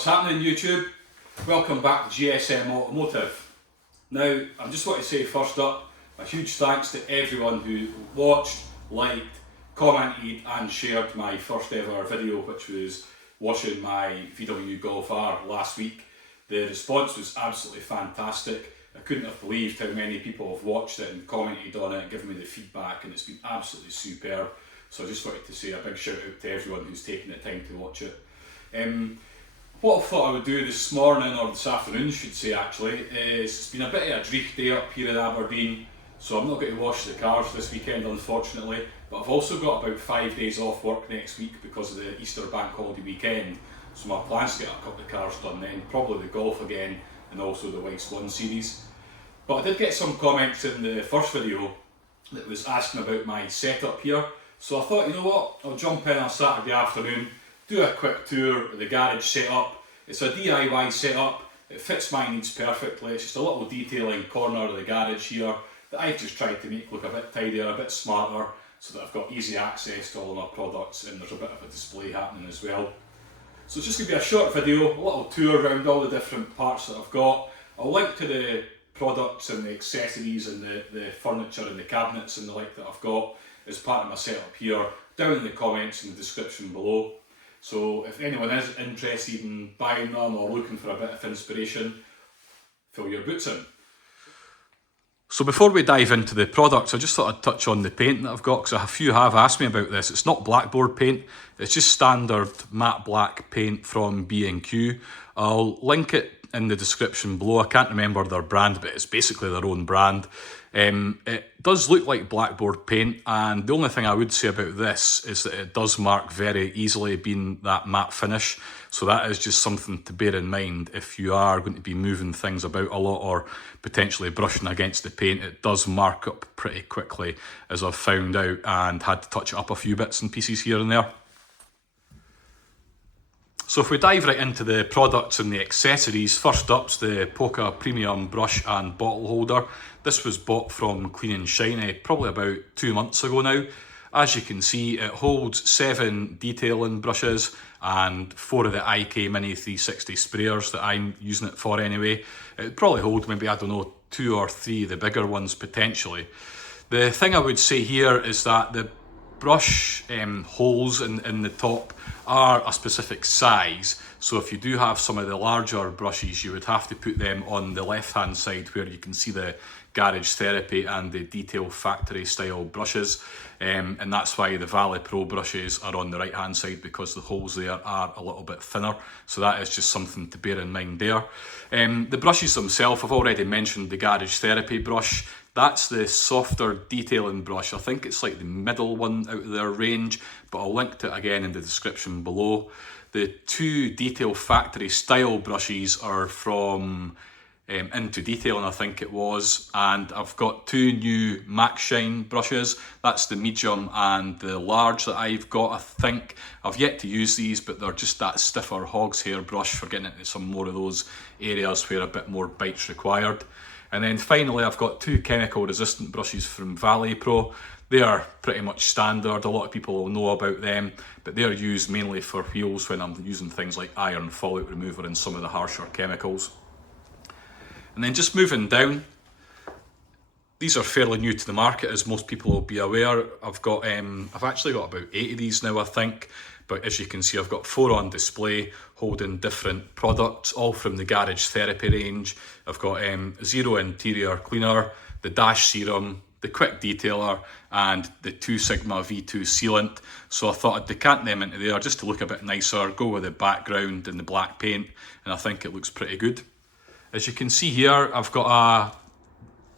What's happening YouTube? Welcome back to GSM Automotive. Now, I just want to say first up, a huge thanks to everyone who watched, liked, commented and shared my first ever video, which was washing my VW Golf R last week. The response was absolutely fantastic. I couldn't have believed how many people have watched it and commented on it and given me the feedback, and it's been absolutely superb. So I just wanted to say a big shout out to everyone who's taken the time to watch it. What I thought I would do this morning, or this afternoon should say actually, is it's been a bit of a dreich day up here in Aberdeen, so I'm not going to wash the cars this weekend unfortunately, but I've also got about 5 days off work next week because of the Easter bank holiday weekend, so my plan's to get a couple of cars done then, probably the Golf again and also the Weiss 1 series. But I did get some comments in the first video that was asking about my setup here, so I thought, you know what, I'll jump in on a Saturday afternoon, do a quick tour of the garage setup. It's a DIY setup, it fits my needs perfectly. It's just a little detailing corner of the garage here that I've just tried to make look a bit tidier, a bit smarter, so that I've got easy access to all of my products and there's a bit of a display happening as well. So it's just going to be a short video, a little tour around all the different parts that I've got. I'll link to the products and the accessories and the furniture and the cabinets and the like that I've got as part of my setup here, down in the comments and the description below. So if anyone is interested in buying them or looking for a bit of inspiration, fill your boots in. So before we dive into the products, I just thought I'd touch on the paint that I've got, because a few have asked me about this. It's not blackboard paint, it's just standard matte black paint from B&Q. I'll link it in the description below. I can't remember their brand, but it's basically their own brand. It does look like blackboard paint, and the only thing I would say about this is that it does mark very easily, being that matte finish. So that is just something to bear in mind if you are going to be moving things about a lot or potentially brushing against the paint. It does mark up pretty quickly, as I've found out, and had to touch it up a few bits and pieces here and there. So if we dive right into the products and the accessories, first up's the Polka Premium brush and bottle holder. This was bought from Clean and Shiny probably about 2 months ago now. As you can see, it holds 7 detailing brushes and 4 of the IK Mini 360 sprayers that I'm using it for anyway. It'd probably hold maybe, I don't know, 2 or 3 of the bigger ones potentially. The thing I would say here is that the brush holes in the top are a specific size, so if you do have some of the larger brushes, you would have to put them on the left hand side where you can see the Garage Therapy and the Detail Factory style brushes, and that's why the Valley Pro brushes are on the right hand side, because the holes there are a little bit thinner. So that is just something to bear in mind there. The brushes themselves, I've already mentioned the Garage Therapy brush. That's the softer detailing brush. I think it's like the middle one out of their range, but I'll link to it again in the description below. The 2 Detail Factory style brushes are from Into Detailing, I think it was, and I've got 2 new Max Shine brushes. That's the medium and the large that I've got, I think. I've yet to use these, but they're just that stiffer hog's hair brush for getting into some more of those areas where a bit more bite's required. And then finally, I've got 2 chemical resistant brushes from Valley Pro. They are pretty much standard, a lot of people will know about them, but they're used mainly for wheels when I'm using things like iron fallout remover and some of the harsher chemicals. And then just moving down, these are fairly new to the market, as most people will be aware. I've actually got about 8 of these now, I think. But as you can see, I've got 4 on display holding different products, all from the Garage Therapy range. I've got Zero Interior Cleaner, the Dash Serum, the Quick Detailer, and the 2 Sigma V2 Sealant. So I thought I'd decant them into there just to look a bit nicer, go with the background and the black paint, and I think it looks pretty good. As you can see here, I've got a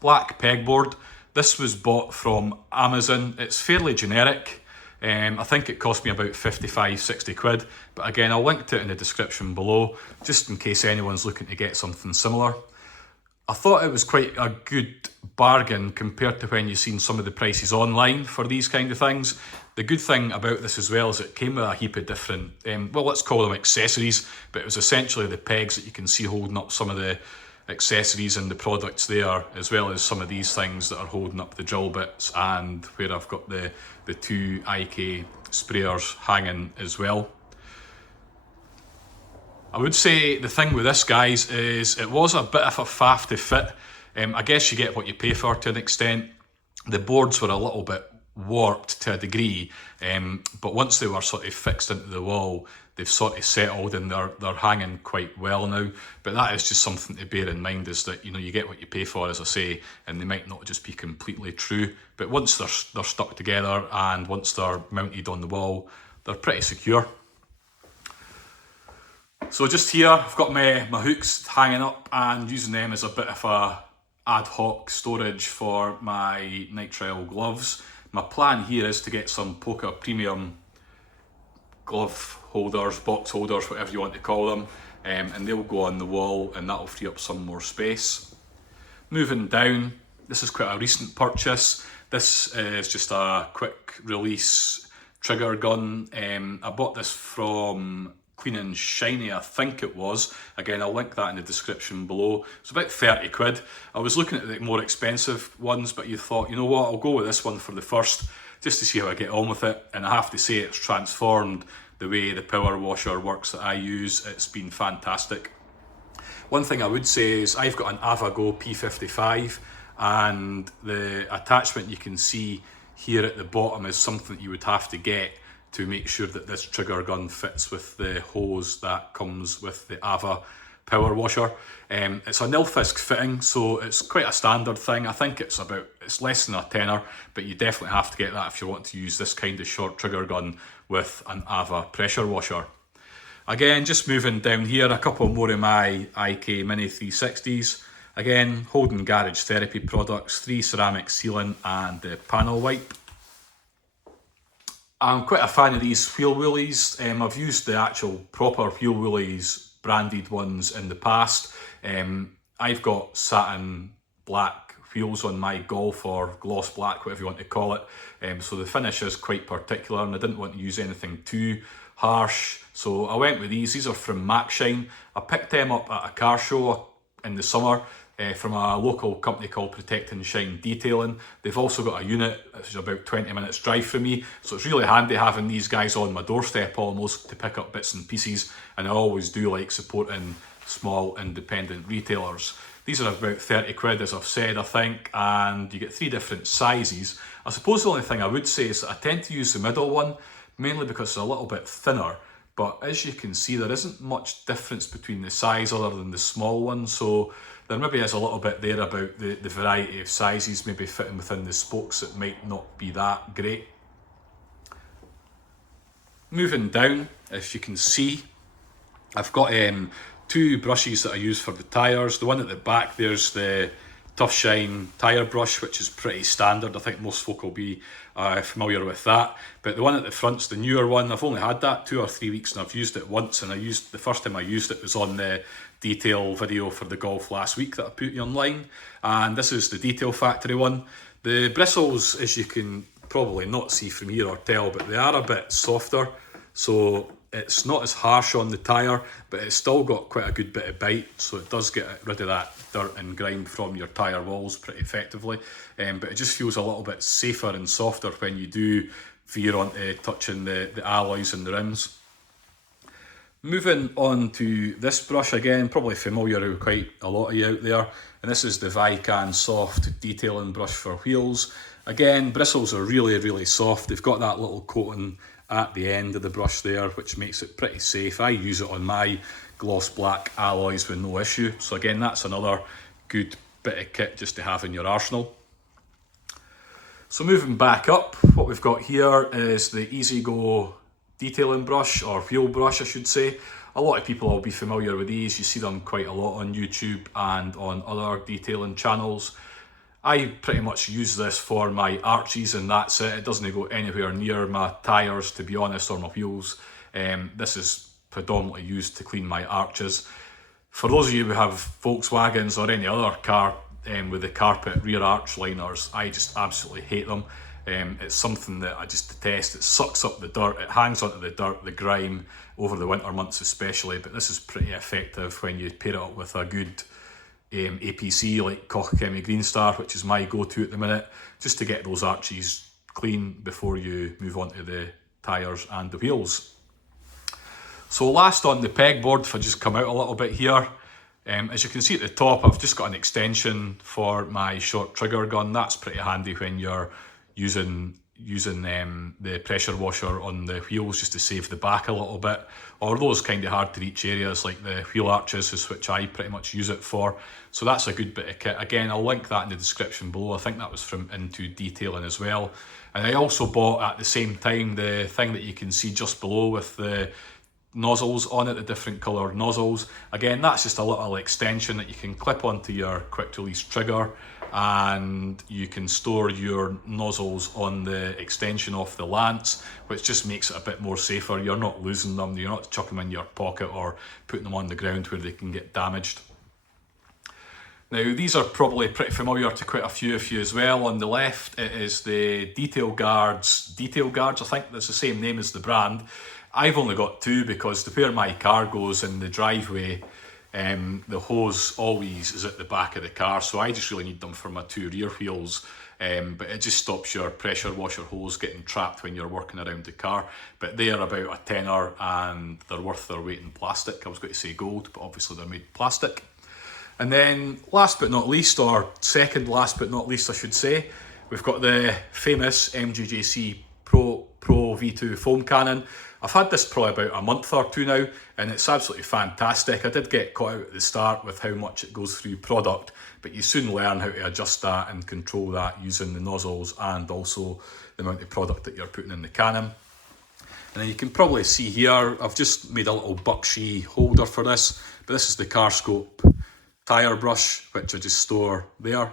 black pegboard. This was bought from Amazon. It's fairly generic. I think it cost me about 55-60 quid, but again, I'll link to it in the description below, just in case anyone's looking to get something similar. I thought it was quite a good bargain compared to when you've seen some of the prices online for these kind of things. The good thing about this as well is it came with a heap of different, well, let's call them accessories, but it was essentially the pegs that you can see holding up some of the accessories and the products there, as well as some of these things that are holding up the drill bits, and where I've got the 2 IK sprayers hanging as well. I would say the thing with this, guys, is it was a bit of a faff to fit. I guess you get what you pay for to an extent. The boards were a little bit warped to a degree, but once they were sort of fixed into the wall, they've sort of settled and they're hanging quite well now. But that is just something to bear in mind, is that, you know, you get what you pay for, as I say, and they might not just be completely true. But once they're stuck together and once they're mounted on the wall, they're pretty secure. So just here, I've got my hooks hanging up and using them as a bit of a ad hoc storage for my nitrile gloves. My plan here is to get some Poca Premium glove holders, box holders, whatever you want to call them, and they'll go on the wall and that'll free up some more space. Moving down, this is quite a recent purchase. This is just a quick release trigger gun. I bought this from Clean & Shiny, I think it was. Again, I'll link that in the description below. It's about 30 quid. I was looking at the more expensive ones, but you thought, you know what, I'll go with this one for the first, just to see how I get on with it. And I have to say, it's transformed the way the power washer works that I use. It's been fantastic. One thing I would say is I've got an Avago P55, and the attachment you can see here at the bottom is something that you would have to get to make sure that this trigger gun fits with the hose that comes with the Ava power washer. It's a Nilfisk fitting, so it's quite a standard thing. I think it's less than a tenner, but you definitely have to get that if you want to use this kind of short trigger gun with an Ava pressure washer. Again, just moving down here, a couple more of my IK Mini 360s. Again, Holden Garage Therapy products, 3 ceramic sealant and the panel wipe. I'm quite a fan of these wheel woolies. I've used the actual proper wheel woolies branded ones in the past. I've got satin black wheels on my Golf, or gloss black, whatever you want to call it. So the finish is quite particular and I didn't want to use anything too harsh. So I went with these. These are from Maxshine. I picked them up at a car show in the summer. From a local company called Protect and Shine Detailing. They've also got a unit which is about 20 minutes drive from me, so it's really handy having these guys on my doorstep almost to pick up bits and pieces, and I always do like supporting small independent retailers. These are about 30 quid, as I've said, I think, and you get 3 different sizes. I suppose the only thing I would say is that I tend to use the middle one, mainly because it's a little bit thinner, but as you can see, there isn't much difference between the size other than the small one, so there maybe is a little bit there about the variety of sizes maybe fitting within the spokes that might not be that great. Moving down, as you can see, I've got 2 brushes that I use for the tyres. The one at the back there's the Tough Shine tyre brush, which is pretty standard. I think most folk will be familiar with that. But the one at the front's the newer one. I've only had that 2 or 3 weeks and I've used it once, and the first time I used it was on the detail video for the Golf last week that I put online. And this is the Detail Factory one. The bristles, as you can probably not see from here or tell, but they are a bit softer. So it's not as harsh on the tyre, but it's still got quite a good bit of bite, so it does get rid of that dirt and grime from your tyre walls pretty effectively. But it just feels a little bit safer and softer when you do veer onto touching the alloys and the rims. Moving on to this brush, again, probably familiar with quite a lot of you out there, and this is the Vican Soft Detailing Brush for wheels. Again, bristles are really, really soft. They've got that little coating at the end of the brush there, which makes it pretty safe. I use it on my gloss black alloys with no issue. So again, that's another good bit of kit just to have in your arsenal. So moving back up, what we've got here is the EasyGo detailing brush, or wheel brush I should say. A lot of people will be familiar with these. You see them quite a lot on YouTube and on other detailing channels. I pretty much use this for my arches and that's it. It doesn't go anywhere near my tyres, to be honest, or my wheels. This is predominantly used to clean my arches. For those of you who have Volkswagens or any other car with the carpet rear arch liners, I just absolutely hate them. It's something that I just detest. It sucks up the dirt, it hangs onto the dirt, the grime, over the winter months especially, but this is pretty effective when you pair it up with a good APC like Koch Chemie Green Star, which is my go-to at the minute, just to get those arches clean before you move on to the tyres and the wheels. So last on the pegboard, if I just come out a little bit here, as you can see at the top, I've just got an extension for my short trigger gun. That's pretty handy when you're using the pressure washer on the wheels, just to save the back a little bit, or those kind of hard to reach areas like the wheel arches is which I pretty much use it for. So that's a good bit of kit. Again, I'll link that in the description below. I think that was from Into Detailing as well. And I also bought at the same time the thing that you can see just below with the nozzles on it, the different coloured nozzles. Again, that's just a little extension that you can clip onto your quick release trigger, and you can store your nozzles on the extension of the lance, which just makes it a bit more safer. You're not losing them, you're not chucking them in your pocket or putting them on the ground where they can get damaged. Now, these are probably pretty familiar to quite a few of you as well. On the left, it is the Detail Guards. I think that's the same name as the brand. I've only got two because to where my car goes in the driveway, the hose always is at the back of the car, so I just really need them for my two rear wheels. But it just stops your pressure washer hose getting trapped when you're working around the car. But they are about a tenner and they're worth their weight in plastic. I was going to say gold, but obviously they're made plastic. And then last but not least, or second last but not least I should say, we've got the famous MGJC Pro V2 foam cannon. I've had this probably about a month or two now, and it's absolutely fantastic. I did get caught out at the start with how much it goes through product, but you soon learn how to adjust that and control that using the nozzles and also the amount of product that you're putting in the cannon. And then you can probably see here, I've just made a little Buckshee holder for this, but this is the Carscope tyre brush, which I just store there,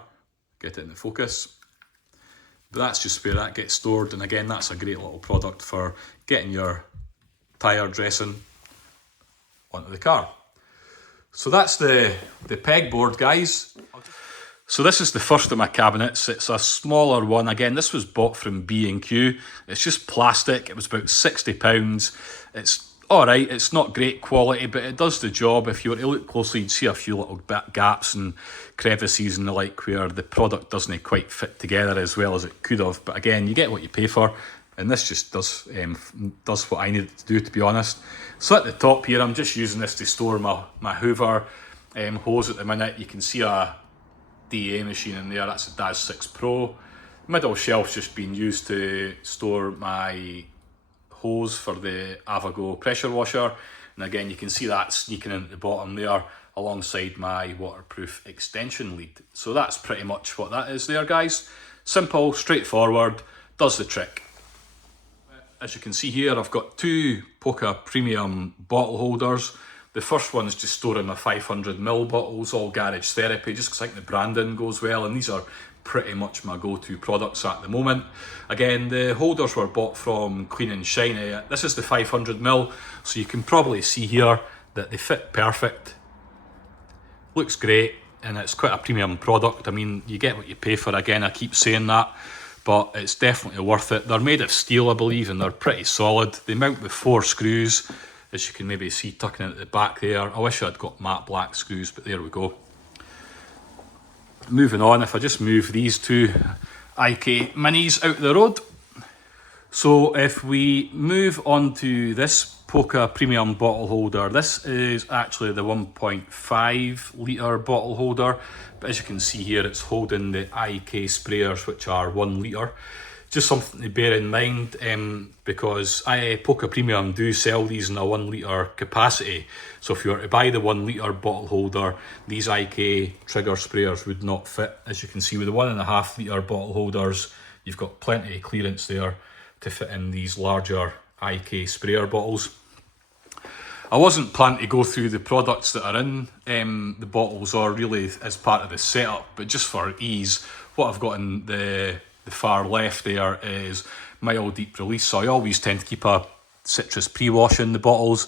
get it in the focus. But that's just where that gets stored, and again, that's a great little product for getting your tyre dressing onto the car. So that's the pegboard, guys. So this is the first of my cabinets. It's a smaller one. Again, this was bought from B&Q. It's just plastic. It was about £60. It's alright, it's not great quality, but it does the job. If you were to look closely, you'd see a few little gaps and crevices and the like where the product doesn't quite fit together as well as it could have. But again, you get what you pay for, and this just does what I need it to do, to be honest. So at the top here, I'm just using this to store my Hoover hose at the minute. You can see a DA machine in there, that's a DAS 6 Pro. Middle shelf's just being used to store my hose for the Avago pressure washer, and again you can see that sneaking in at the bottom there alongside my waterproof extension lead. So that's pretty much what that is there, guys. Simple, straightforward, does the trick. As you can see here, I've got two Poca Premium bottle holders. The first one is just storing my 500ml bottles, all Garage Therapy, just because I think the branding goes well, and these are pretty much my go-to products at the moment. Again, the holders were bought from Clean & Shiny. This is the 500ml, so you can probably see here that they fit perfect. Looks great, and it's quite a premium product. I mean, you get what you pay for. Again, I keep saying that, but it's definitely worth it. They're made of steel, I believe, and they're pretty solid. They mount with 4 screws, as you can maybe see tucking in at the back there. I wish I'd got matte black screws, but there we go. Moving on, if I just move these two IK Minis out the road. So if we move on to this Poca Premium bottle holder, this is actually the 1.5 litre bottle holder, but as you can see here, it's holding the IK sprayers, which are 1 litre. Just something to bear in mind, because Poca Premium do sell these in a 1 litre capacity. So if you were to buy the 1 litre bottle holder, these IK trigger sprayers would not fit. As you can see, with the 1.5 litre bottle holders, you've got plenty of clearance there to fit in these larger IK sprayer bottles. I wasn't planning to go through the products that are in the bottles or really as part of the setup, but just for ease, what I've got in the far left there is mild deep release, so I always tend to keep a citrus pre-wash in the bottles.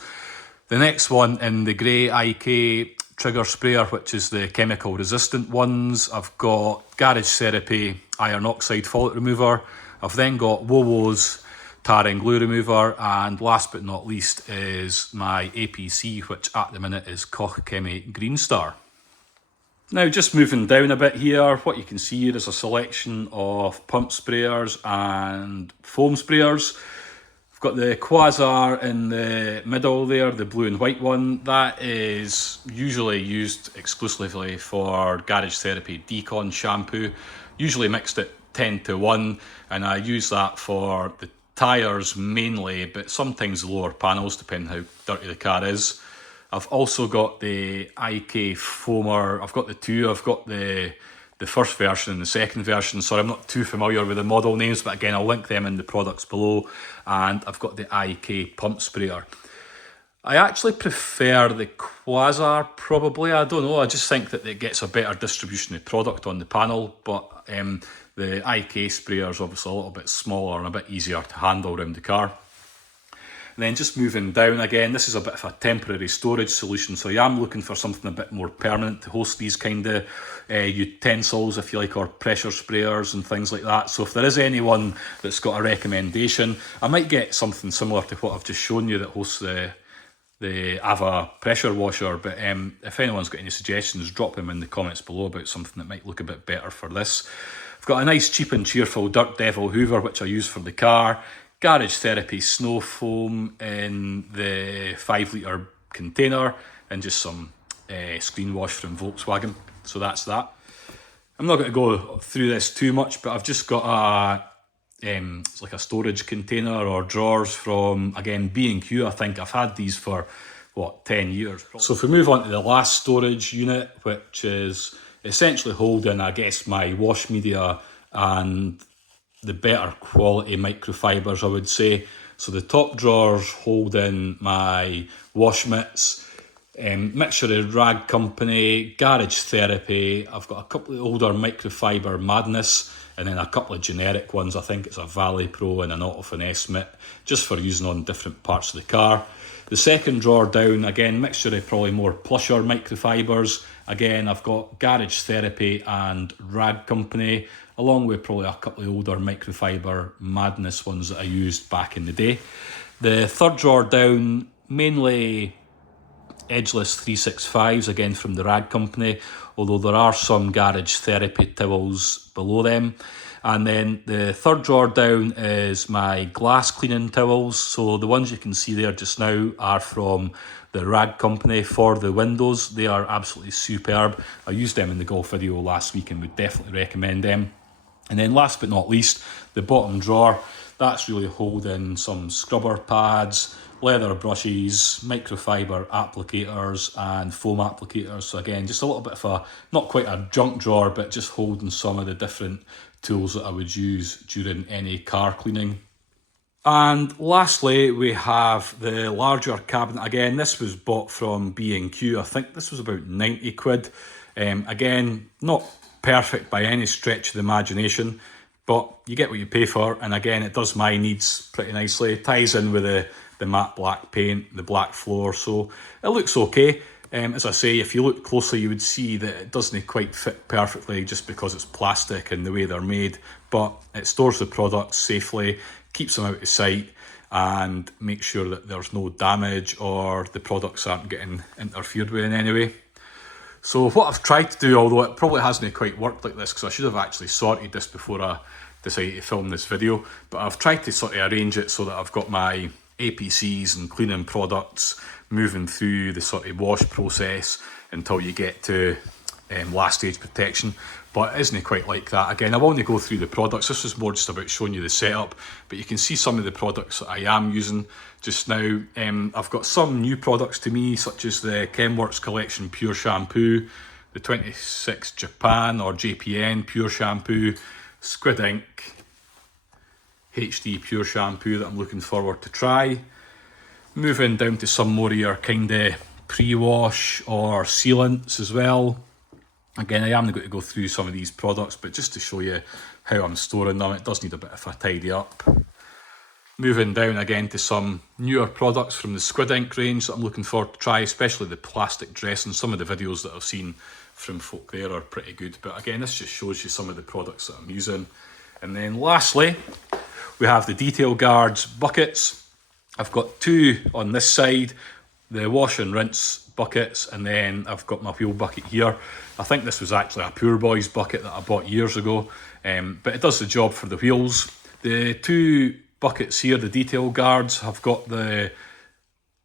The next one in the grey IK trigger sprayer, which is the chemical resistant ones, I've got Garage Therapy iron oxide follicle remover. I've then got Wowo's tar and glue remover, and last but not least is my APC, which at the minute is Koch Chemi Green Star. Now, just moving down a bit here, what you can see here is a selection of pump sprayers and foam sprayers. got the Quasar in the middle there, the blue and white one. That is usually used exclusively for garage therapy decon shampoo, usually mixed at 10:1, and I use that for the tyres mainly, but sometimes the lower panels depending how dirty the car is. I've also got the IK foamer. I've got the two. I've got the first version and the second version. Sorry, I'm not too familiar with the model names, but again, I'll link them in the products below. And I've got the IK pump sprayer. I actually prefer the Quasar, probably. I don't know, I just think that it gets a better distribution of product on the panel, but the IK sprayer is obviously a little bit smaller and a bit easier to handle around the car. And then just moving down again, this is a bit of a temporary storage solution, so I am looking for something a bit more permanent to host these kind of utensils, if you like, or pressure sprayers and things like that. So if there is anyone that's got a recommendation, I might get something similar to what I've just shown you that hosts the Ava pressure washer, but if anyone's got any suggestions, drop them in the comments below about something that might look a bit better for this. I've got a nice cheap and cheerful Dirt Devil Hoover which I use for the car, Garage Therapy Snow Foam in the 5 litre container, and just some screen wash from Volkswagen. So that's that. I'm not going to go through this too much, but I've just got a it's like a storage container or drawers from, again, B&Q. I think I've had these for, what, 10 years. So if we move on to the last storage unit, which is essentially holding, I guess, my wash media and the better quality microfibers, I would say. So the top drawers hold in my wash mitts, mixture of Rag Company, Garage Therapy. I've got a couple of older microfiber Madness, and then a couple of generic ones. I think it's a Valley Pro and an Autofinesse mitt, just for using on different parts of the car. The second drawer down, again, mixture of probably more plusher microfibers. Again, I've got Garage Therapy and Rag Company, along with probably a couple of older microfiber Madness ones that I used back in the day. The third drawer down, mainly edgeless 365s, again from the Rag Company, although there are some Garage Therapy towels below them. And then the third drawer down is my glass cleaning towels. So the ones you can see there just now are from the Rag Company for the windows. They are absolutely superb. I used them in the golf video last week and would definitely recommend them. And then last but not least, the bottom drawer, that's really holding some scrubber pads, leather brushes, microfiber applicators and foam applicators. So again, just a little bit of a, not quite a junk drawer, but just holding some of the different tools that I would use during any car cleaning. And lastly, we have the larger cabinet. Again, this was bought from B&Q. I think this was about 90 quid. Again, not perfect by any stretch of the imagination, but you get what you pay for. And again, it does my needs pretty nicely. It ties in with the matte black paint, the black floor, so it looks okay. As I say, if you look closely, you would see that it doesn't quite fit perfectly just because it's plastic and the way they're made, but it stores the products safely, keeps them out of sight, and makes sure that there's no damage or the products aren't getting interfered with in any way. So what I've tried to do, although it probably hasn't quite worked like this, because I should have actually sorted this before I decided to film this video, but I've tried to sort of arrange it so that I've got my APCs and cleaning products moving through the sort of wash process until you get to last stage protection, but it isn't quite like that. Again, I won't go through the products, this is more just about showing you the setup, but you can see some of the products that I am using just now. I've got some new products to me, such as the Chemworks Collection Pure Shampoo, the 26 Japan or JPN Pure Shampoo, Squid Ink HD Pure Shampoo that I'm looking forward to try. Moving down to some more of your kind of pre-wash or sealants as well. Again, I am going to go through some of these products, but just to show you how I'm storing them, it does need a bit of a tidy up. Moving down again to some newer products from the Squid Ink range that I'm looking forward to try, especially the plastic dressing. Some of the videos that I've seen from folk there are pretty good, but again, this just shows you some of the products that I'm using. And then lastly, we have the Detail Guards buckets. I've got two on this side, the wash and rinse buckets, and then I've got my wheel bucket here. I think this was actually a Pure Boys bucket that I bought years ago, but it does the job for the wheels. The two buckets here, the detail guards, have got the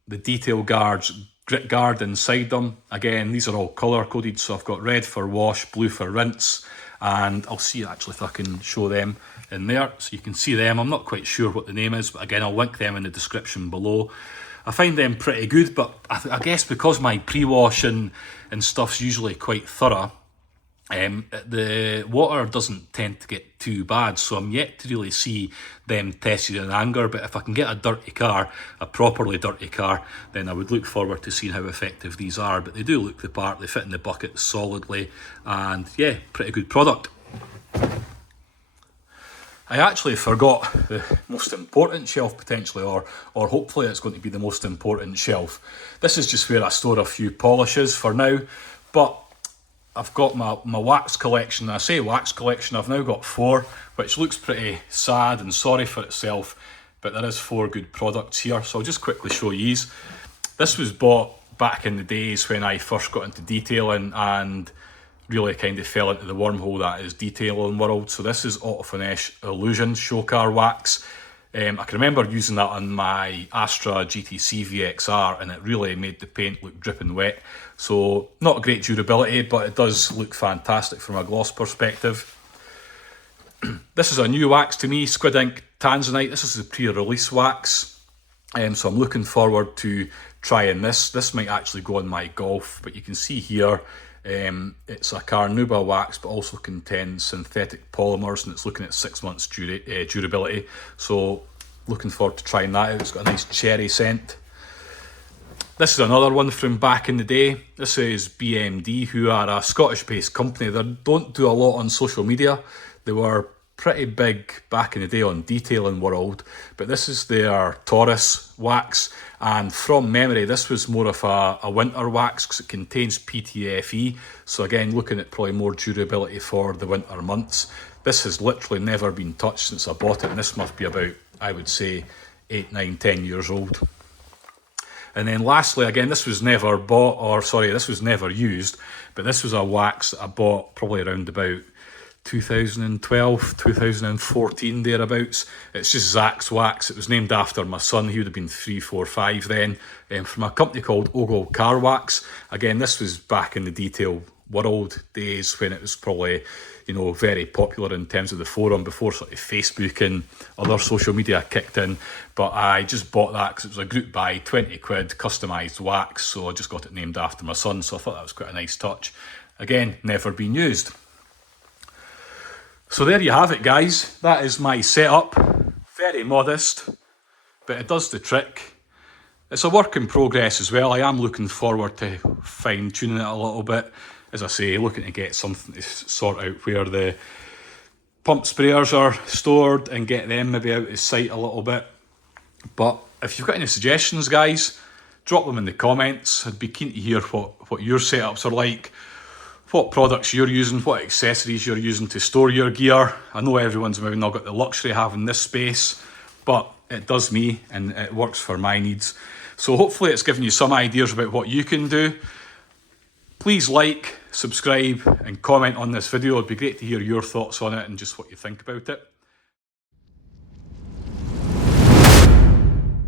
detail guards grit guard inside them. Again, these are all colour coded, so I've got red for wash, blue for rinse, and I'll see actually if I can show them in there so you can see them. I'm not quite sure what the name is, but again, I'll link them in the description below. I find them pretty good, but I guess because my pre-wash and stuff's usually quite thorough, the water doesn't tend to get too bad, so I'm yet to really see them tested in anger. But if I can get a dirty car, a properly dirty car, then I would look forward to seeing how effective these are. But they do look the part, they fit in the bucket solidly, and yeah, pretty good product. I actually forgot the most important shelf potentially, or hopefully it's going to be the most important shelf. This is just where I store a few polishes for now, but I've got my wax collection. I say wax collection, I've now got 4, which looks pretty sad and sorry for itself, but there is 4 good products here, so I'll just quickly show you these. This was bought back in the days when I first got into detailing and really kind of fell into the wormhole that is detailing world. So this is Autofinish Illusion Show Car Wax. I can remember using that on my Astra GTC VXR, and it really made the paint look dripping wet. So not a great durability, but it does look fantastic from a gloss perspective. This is a new wax to me, Squid Ink Tanzanite. This is the pre-release wax, so I'm looking forward to trying this. This might actually go on my Golf, but you can see here it's a Carnauba wax, but also contains synthetic polymers, and it's looking at 6 months durability. So looking forward to trying that out. It's got a nice cherry scent. This is another one from back in the day. This is BMD, who are a Scottish-based company. They don't do a lot on social media. They were pretty big back in the day on detailing world, but this is their Taurus wax, and from memory this was more of a winter wax because it contains PTFE, so again looking at probably more durability for the winter months. This has literally never been touched since I bought it, and this must be about, I would say, 8, 9, 10 years old. And then lastly, again, this was never bought, or sorry, this was never used, but this was a wax that I bought probably around about 2012, 2014, thereabouts. It's just Zach's wax. It was named after my son. He would have been 3, 4, 5 then, from a company called Ogle Car Wax. Again, this was back in the detail world days when it was probably, you know, very popular in terms of the forum before sort of Facebook and other social media kicked in. But I just bought that because it was a group buy, 20 quid, customised wax, so I just got it named after my son, so I thought that was quite a nice touch. Again, never been used. So there you have it, guys. That is my setup. Very modest, but it does the trick. It's a work in progress as well. I am looking forward to fine-tuning it a little bit. As I say, looking to get something to sort out where the pump sprayers are stored and get them maybe out of sight a little bit. But if you've got any suggestions, guys, drop them in the comments. I'd be keen to hear what your setups are like, what products you're using, what accessories you're using to store your gear. I know everyone's maybe not got the luxury of having this space, but it does me and it works for my needs. So hopefully it's given you some ideas about what you can do. Please like, subscribe and comment on this video. It'd be great to hear your thoughts on it and just what you think about it.